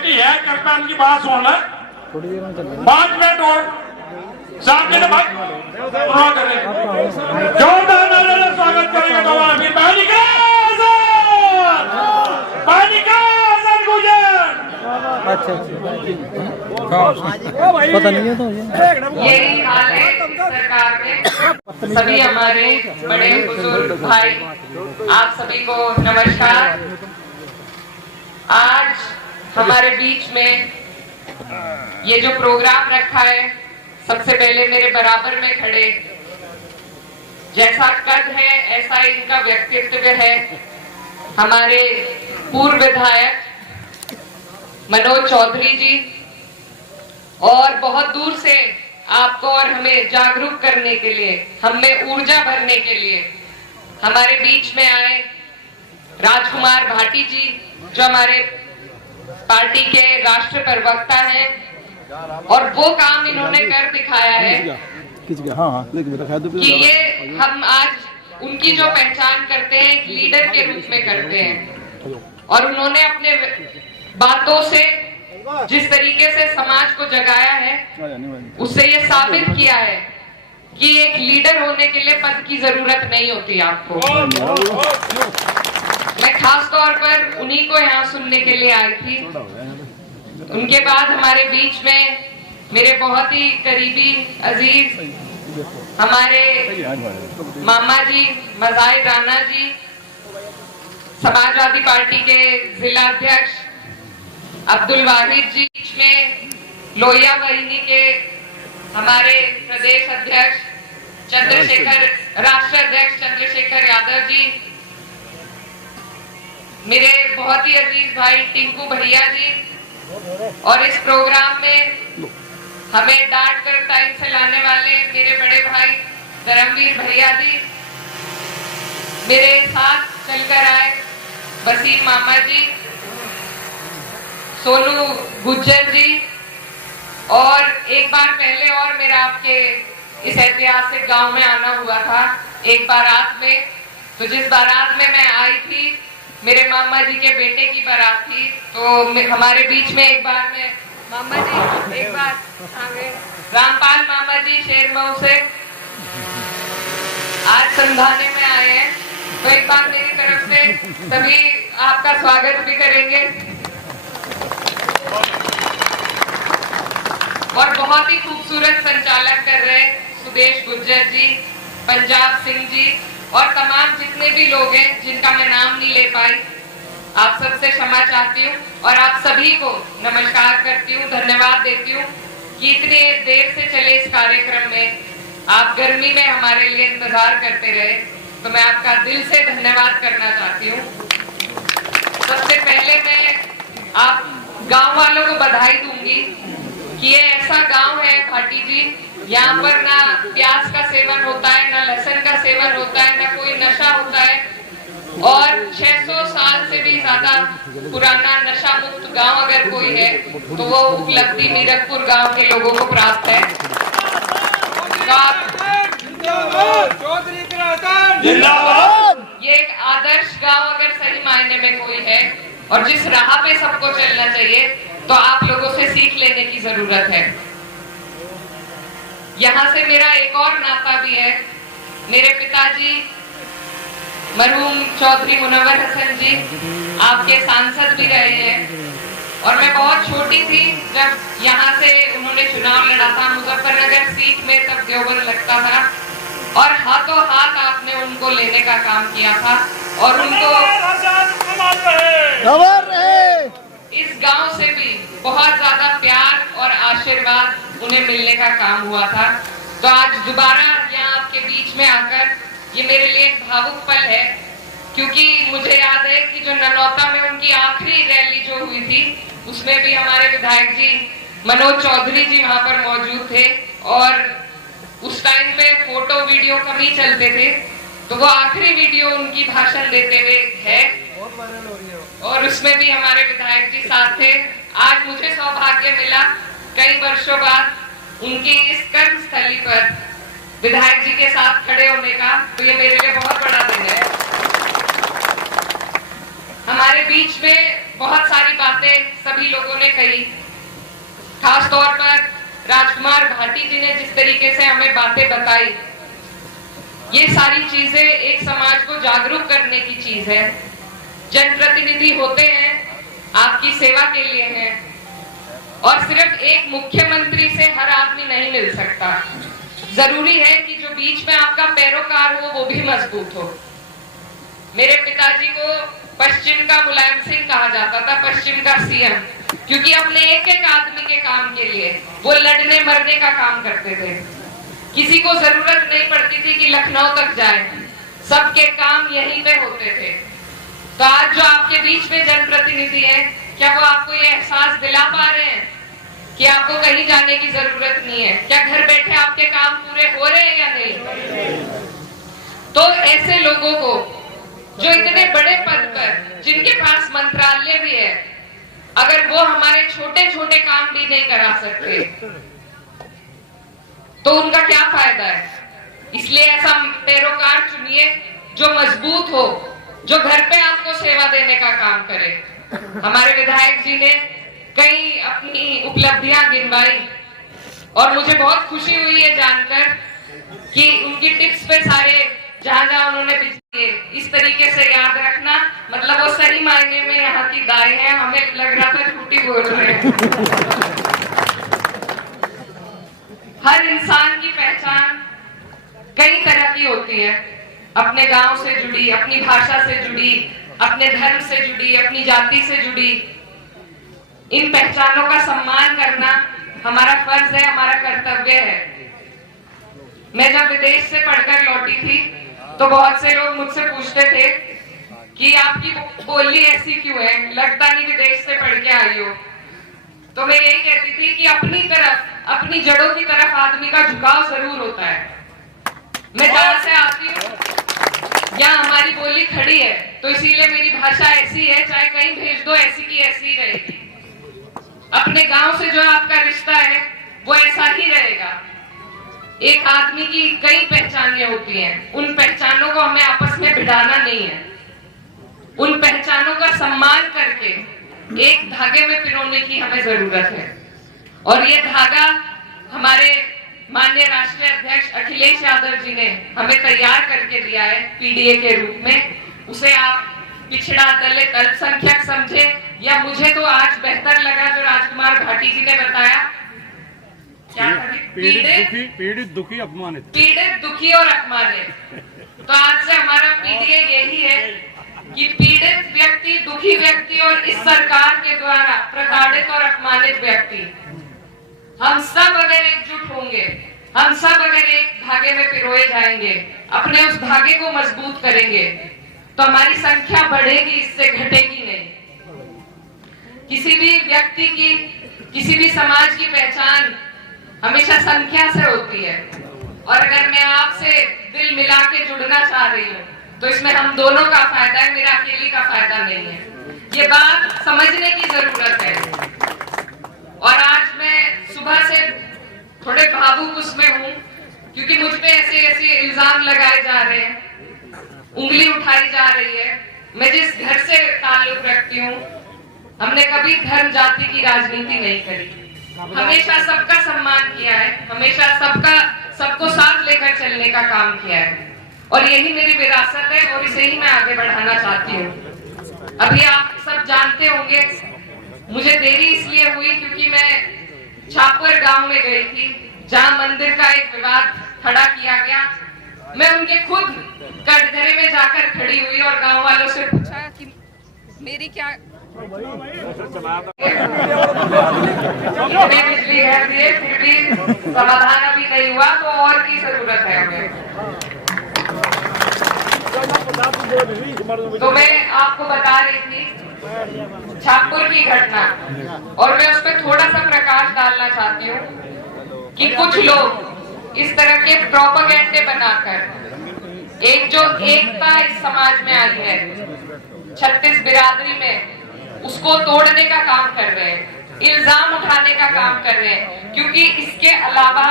बेटी है करता उनकी बात सुन ले 5 मिनट और सामने ने भाई पूरा करें जोरदार नारे से स्वागत करेंगे तो हमारे वीर बहनी का गुजर। अच्छा पता नहीं है तो यही हाल है सरकार में। सभी हमारे बड़े बुजुर्ग भाई, आप सभी को नमस्कार। आज हमारे बीच में ये जो प्रोग्राम रखा है, सबसे पहले मेरे बराबर में खड़े, जैसा कद है ऐसा इनका व्यक्तित्व है, हमारे पूर्व विधायक मनोज चौधरी जी, और बहुत दूर से आपको और हमें जागरूक करने के लिए, हमें ऊर्जा भरने के लिए हमारे बीच में आए राजकुमार भाटी जी, जो हमारे पार्टी के राष्ट्रीय प्रवक्ता हैं, और वो काम इन्होंने कर दिखाया है कि ये हम आज उनकी जो पहचान करते हैं एक लीडर के रूप में करते हैं, और उन्होंने अपने बातों से जिस तरीके से समाज को जगाया है, उससे ये साबित किया है कि एक लीडर होने के लिए पद की जरूरत नहीं होती आपको। मैं खास तौर पर उन्हीं को यहाँ सुनने के लिए आई थी। उनके बाद हमारे बीच में मेरे बहुत ही करीबी अजीज हमारे मामा जी मजाहिर राणा जी, समाजवादी पार्टी के जिला अध्यक्ष अब्दुल वाहिद जी, बीच में लोहिया वाहिनी के हमारे प्रदेश अध्यक्ष चंद्रशेखर, राष्ट्रीय अध्यक्ष चंद्रशेखर यादव जी, मेरे बहुत ही अजीज भाई टिंकू भैया जी, और इस प्रोग्राम में हमें डांट कर टाइम से लाने वाले मेरे बड़े भाई धर्मवीर भैया जी, मेरे साथ चलकर आए वसीम मामा जी, सोनू गुज्जर जी, और एक बार पहले और मेरा आपके इस ऐतिहासिक गांव में आना हुआ था एक बारात में। तो जिस बारात में मैं आई थी, मेरे मामा जी के बेटे की बारात थी, तो हमारे बीच में एक बार में मामा जी एक बार आगे रामपाल मामा जी शेरमऊ से आज समझाने में आए हैं, तो एक बार मेरी तरफ से सभी आपका स्वागत भी करेंगे। और बहुत ही खूबसूरत संचालन कर रहे सुदेश गुज्जर जी, पंजाब सिंह जी, और तमाम जितने भी लोग हैं जिनका मैं नाम नहीं ले पाई, आप सबसे क्षमा चाहती हूँ और आप सभी को नमस्कार करती हूँ, धन्यवाद देती हूँ कि इतनी देर से चले इस कार्यक्रम में आप गर्मी में हमारे लिए इंतजार करते रहे, तो मैं आपका दिल से धन्यवाद करना चाहती हूँ। सबसे पहले मैं आप गांव वालों को बधाई दूंगी कि ये ऐसा गांव है भाटी जी, यहाँ पर ना प्याज का सेवन होता है, ना लहसुन का सेवन होता है, ना कोई नशा होता है, और 600 साल से भी ज्यादा पुराना नशा मुक्त गांव अगर कोई है तो वो उपलब्धि मीरकपुर गांव के लोगों को प्राप्त है। ये एक आदर्श गांव अगर सही मायने में कोई है, और जिस राह पे सबको चलना चाहिए, तो आप लोगों से सीख लेने की जरूरत है। यहाँ से मेरा एक और नाता भी है, मेरे पिताजी मरहूम चौधरी मुनव्वर हसन जी आपके सांसद भी रहे हैं, और मैं बहुत छोटी थी जब यहाँ से उन्होंने चुनाव लड़ा था मुजफ्फरनगर सीट में, तब देवबंद लगता था, और हाथों हाथ आपने उनको लेने का काम किया था, और उनको इस गांव से भी बहुत ज्यादा प्यार और आशीर्वाद उन्हें मिलने का काम हुआ था। तो आज दोबारा यहाँ आपके बीच में आकर ये मेरे लिए एक भावुक पल है, क्योंकि मुझे याद है कि जो ननौता में उनकी आखिरी रैली जो हुई थी, उसमें भी हमारे विधायक जी मनोज चौधरी जी वहां पर मौजूद थे, और उस टाइम पे फोटो वीडियो कम ही चलते थे, तो वो आखिरी वीडियो उनकी भाषण देते हुए है, और उसमें भी हमारे विधायक जी साथ थे। आज मुझे सौभाग्य मिला कई वर्षों बाद उनकी इस कर्म स्थली पर विधायक जी के साथ खड़े होने का, तो ये मेरे लिए बहुत बड़ा दिन है। हमारे बीच में बहुत सारी बातें सभी लोगों ने कही, खास तौर पर राजकुमार भाटी जी ने जिस तरीके से हमें बातें बताई, ये सारी चीजें एक समाज को जागरूक करने की चीज है। जनप्रतिनिधि होते हैं, आपकी सेवा के लिए हैं, और सिर्फ एक मुख्यमंत्री से हर आदमी नहीं मिल सकता। जरूरी है कि जो बीच में आपका पैरोकार हो वो भी मजबूत हो। मेरे पिताजी को पश्चिम का मुलायम सिंह कहा जाता था, पश्चिम का सीएम, क्योंकि अपने एक एक आदमी के काम के लिए वो लड़ने मरने का काम करते थे। किसी को जरूरत नहीं पड़ती थी कि लखनऊ तक जाए, सबके काम यहीं पे होते थे। तो आज जो आपके बीच में जनप्रतिनिधि है, क्या वो आपको ये एहसास दिला पा रहे हैं कि आपको कहीं जाने की जरूरत नहीं है? क्या घर बैठे आपके काम पूरे हो रहे हैं या नहीं? तो ऐसे लोगों को जो इतने बड़े पद पर, जिनके पास मंत्रालय भी है, अगर वो हमारे छोटे छोटे काम भी नहीं करा सकते तो उनका क्या फायदा है? इसलिए ऐसा पैरोकार चुनिए जो मजबूत हो, जो घर पे आपको सेवा देने का काम करे। हमारे विधायक जी ने कई अपनी उपलब्धियां गिनवाई और मुझे बहुत खुशी हुई है जानकर कि उनकी टिप्स पे सारे जहां जहां उन्होंने दिए, इस तरीके से याद रखना, मतलब वो सही मायने में यहाँ की दाएं हैं, हमें लग रहा था झूठी बोल रहे हैं। हर इंसान की पहचान कई तरह की होती है, अपने गांव से जुड़ी, अपनी भाषा से जुड़ी, अपने धर्म से जुड़ी, अपनी जाति से जुड़ी। इन पहचानों का सम्मान करना हमारा फर्ज है, हमारा कर्तव्य है। मैं जब विदेश से पढ़कर लौटी थी तो बहुत से लोग मुझसे पूछते थे कि आपकी बोली ऐसी क्यों है, लगता नहीं विदेश से पढ़ के आई हो। तो मैं यही कहती थी कि अपनी तरफ, अपनी जड़ों की तरफ आदमी का झुकाव जरूर होता है। मैं जहां से आती हूँ, यहाँ हमारी बोली खड़ी है, तो इसीलिए मेरी भाषा ऐसी है, चाहे कहीं भेज दो ऐसी की ऐसी ही रहेगी। अपने गांव से जो आपका रिश्ता है वो ऐसा ही रहेगा। एक आदमी की कई पहचानें होती हैं, उन पहचानों को हमें आपस में भिड़ाना नहीं है। उन पहचानों का सम्मान करके एक धागे में पिरोने की हमें जरूरत है। और ये धागा हमारे माननीय राष्ट्रीय अध्यक्ष अखिलेश यादव जी ने हमें तैयार करके दिया है पीडीए के रूप में। उसे आप पिछड़ा, दलित, अल्पसंख्यक समझे, या मुझे तो आज बेहतर लगा जो राजकुमार भाटी जी ने बताया, क्या पीड़ित, दुखी, अपमानित, पीड़ित, दुखी और अपमानित। तो आज से हमारा पीडीए यही है कि पीड़ित व्यक्ति, दुखी व्यक्ति और इस सरकार के द्वारा प्रताड़ित और अपमानित व्यक्ति, हम सब अगर एकजुट होंगे, हम सब अगर एक धागे में पिरोए जाएंगे, अपने उस धागे को मजबूत करेंगे, तो हमारी संख्या बढ़ेगी, इससे घटेगी नहीं। किसी भी व्यक्ति की, किसी भी समाज की पहचान हमेशा संख्या से होती है। और अगर मैं आपसे दिल मिला के जुड़ना चाह रही हूँ तो इसमें हम दोनों का फायदा है, मेरा अकेली का फायदा नहीं है। ये बात समझने की जरूरत है। और आज मैं सुबह से थोड़े भावुक उसमें हूँ, क्योंकि मुझ पे ऐसे ऐसे इल्जाम लगाए जा रहे हैं, उंगली उठाई जा रही है। मैं जिस घर से ताल्लुक रखती हूँ, हमने कभी धर्म जाति की राजनीति नहीं करी, हमेशा सबका सम्मान किया है, हमेशा सबको साथ लेकर चलने का काम किया है। और यही मेरी विरासत है और इसे ही मैं आगे बढ़ाना चाहती हूँ। अभी आप सब जानते होंगे, मुझे देरी इसलिए हुई क्योंकि मैं छापर गांव में गई थी, जहां मंदिर का एक विवाद खड़ा किया गया। मैं उनके खुद कटघरे में जाकर खड़ी हुई और गांव वालों से पूछा कि मेरी क्या बिजली घर दिए, फिर भी समाधान अभी नहीं हुआ, तो और की जरूरत है हमें। तो मैं आपको बता रही थी छापुर की घटना, और मैं उस पर थोड़ा सा प्रकाश डालना चाहती हूँ कि कुछ लोग इस तरह के प्रोपेगेंडे बनाकर एक जो एकता इस समाज में आई है, 36 बिरादरी में, उसको तोड़ने का काम कर रहे हैं, इल्जाम उठाने का काम कर रहे हैं। क्योंकि इसके अलावा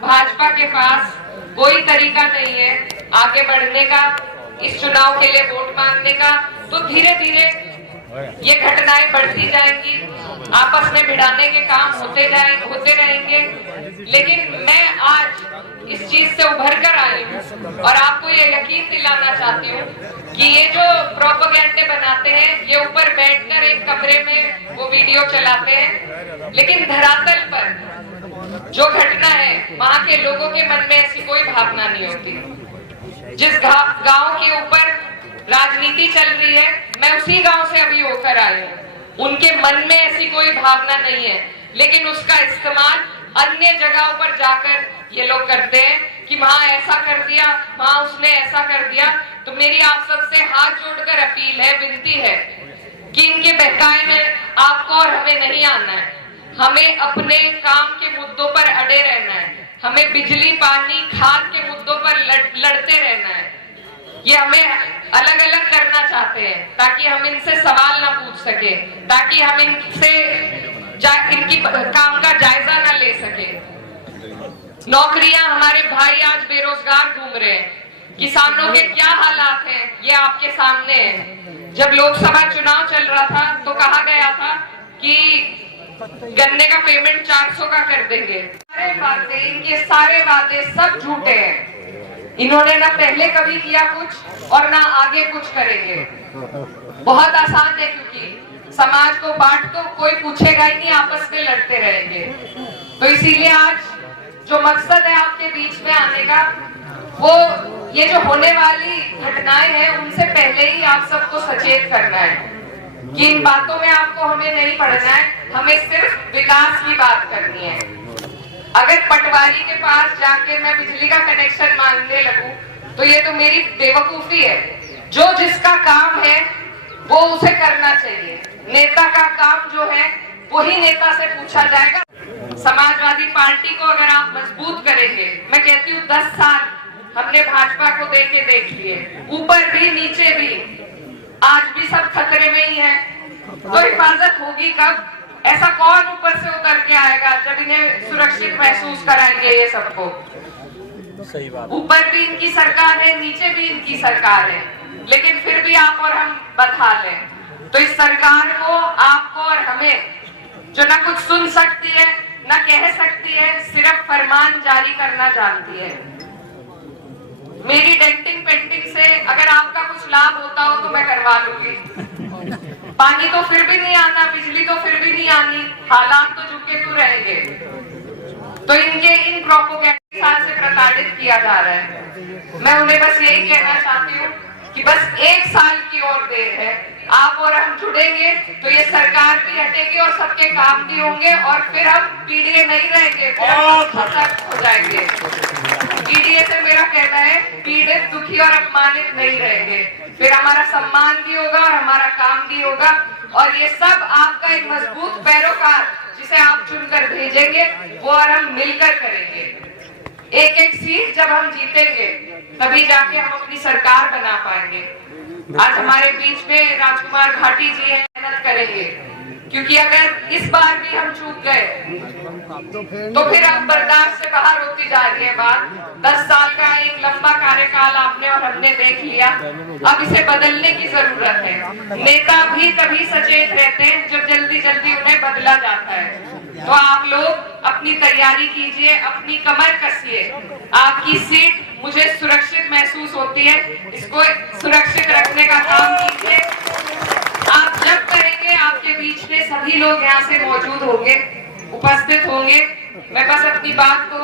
भाजपा के पास कोई तरीका नहीं है आगे बढ़ने का, इस चुनाव के लिए वोट मांगने का। तो धीरे धीरे ये घटनाएं बढ़ती जाएंगी, आपस में भिड़ाने के काम होते रहेंगे। लेकिन मैं आज इस चीज से उभर कर आई हूँ और आपको ये यकीन दिलाना चाहती हूँ कि ये जो प्रोपेगेंडे बनाते हैं, ये ऊपर बैठकर एक कमरे में वो वीडियो चलाते हैं, लेकिन धरातल पर जो घटना है वहां के लोगों के मन में ऐसी कोई भावना नहीं होती। जिस गांव के ऊपर राजनीति चल रही है, मैं उसी गांव से अभी होकर आई हूँ। उनके मन में ऐसी कोई भावना नहीं है, लेकिन उसका इस्तेमाल अन्य जगहों पर जाकर ये लोग करते हैं कि वहां ऐसा कर दिया, वहां उसने ऐसा कर दिया। तो मेरी आप सबसे हाथ जोड़कर अपील है, विनती है कि इनके बहकाए में आपको और हमें नहीं आना है। हमें अपने काम के मुद्दों पर अड़े रहना है। हमें बिजली, पानी, खाद के मुद्दों पर लड़ते रहना है। ये हमें अलग अलग करना चाहते हैं ताकि हम इनसे सवाल ना पूछ सके, ताकि हम इनसे इनकी काम का जायजा ना ले सके। नौकरियां, हमारे भाई आज बेरोजगार घूम रहे हैं। किसानों के क्या हालात हैं ये आपके सामने है। जब लोकसभा चुनाव चल रहा था तो कहा गया था कि गन्ने का पेमेंट 400 का कर देंगे। सारे वादे, इनके सारे वादे सब झूठे हैं। इन्होंने ना पहले कभी किया कुछ और ना आगे कुछ करेंगे। बहुत आसान है, क्योंकि समाज को बांट तो कोई पूछेगा ही नहीं, आपस में लड़ते रहेंगे। तो इसीलिए आज जो मकसद है आपके बीच में आने का, वो ये जो होने वाली घटनाएं हैं उनसे पहले ही आप सबको सचेत करना है कि इन बातों में आपको हमें नहीं पढ़ना है, हमें सिर्फ विकास की बात करनी है। अगर पटवारी के पास जाके मैं बिजली का कनेक्शन मांगने लगूं तो ये तो मेरी बेवकूफी है। जो जिसका काम है वो उसे करना चाहिए। नेता का काम जो है वही नेता से पूछा जाएगा। समाजवादी पार्टी को अगर आप मजबूत करेंगे, मैं कहती हूँ 10 साल हमने भाजपा को देख लिए, ऊपर भी नीचे भी, आज भी सब खतरे में ही है। तो हिफाजत होगी कब? ऐसा कौन ऊपर से उतर के आएगा जब इन्हें सुरक्षित महसूस कराएंगे ये सबको? सही बात। ऊपर भी इनकी सरकार है, नीचे भी इनकी सरकार है, लेकिन फिर भी आप और हम बदहाल हैं। तो इस सरकार को, आपको और हमें, जो ना कुछ सुन सकती है ना कह सकती है, सिर्फ फरमान जारी करना जानती है। मेरी डेंटिंग पेंटिंग से अगर आपका कुछ लाभ होता हो तो मैं करवा लूंगी। पानी तो फिर भी नहीं आना, बिजली तो फिर भी नहीं आनी, हालात तो झुके तो रहेंगे। तो इनके इन प्रोपेगेंडा से प्रताड़ित किया जा रहा है। मैं उन्हें बस यही कहना चाहती हूँ कि बस 1 साल की और देर है। आप और हम जुड़ेंगे तो ये सरकार भी हटेगी और सबके काम भी होंगे, और फिर हम पीडीए नहीं रहेंगे, फिर हम सशक्त हो जाएंगे। पीडीए से मेरा कहना है, पीड़ित, दुखी और अपमानित नहीं रहेंगे। फिर हमारा सम्मान भी होगा और हमारा काम भी होगा, और ये सब आपका एक मजबूत पैरोकार जिसे आप चुनकर भेजेंगे, वो और हम मिलकर करेंगे। एक एक सीट जब हम जीतेंगे तभी जाके हम अपनी सरकार बना पाएंगे। आज हमारे बीच में राजकुमार भाटी जी हैं, मेहनत करेंगे, क्योंकि अगर इस बार भी हम चूक गए तो फिर अब बर्दाश्त से बाहर होती जा रही है बात। 10 साल का एक लंबा कार्यकाल आपने और हमने देख लिया, अब इसे बदलने की जरूरत है। नेता भी तभी सचेत रहते हैं जब जल्दी जल्दी उन्हें बदला जाता है। तो आप लोग अपनी तैयारी कीजिए, अपनी कमर कसिए। आपकी सीट मुझे सुरक्षित महसूस होती है, इसको सुरक्षित रखने का काम कीजिए। आप जब करेंगे, आपके बीच में सभी लोग यहाँ से मौजूद होंगे, उपस्थित होंगे। मैं बस अपनी बात को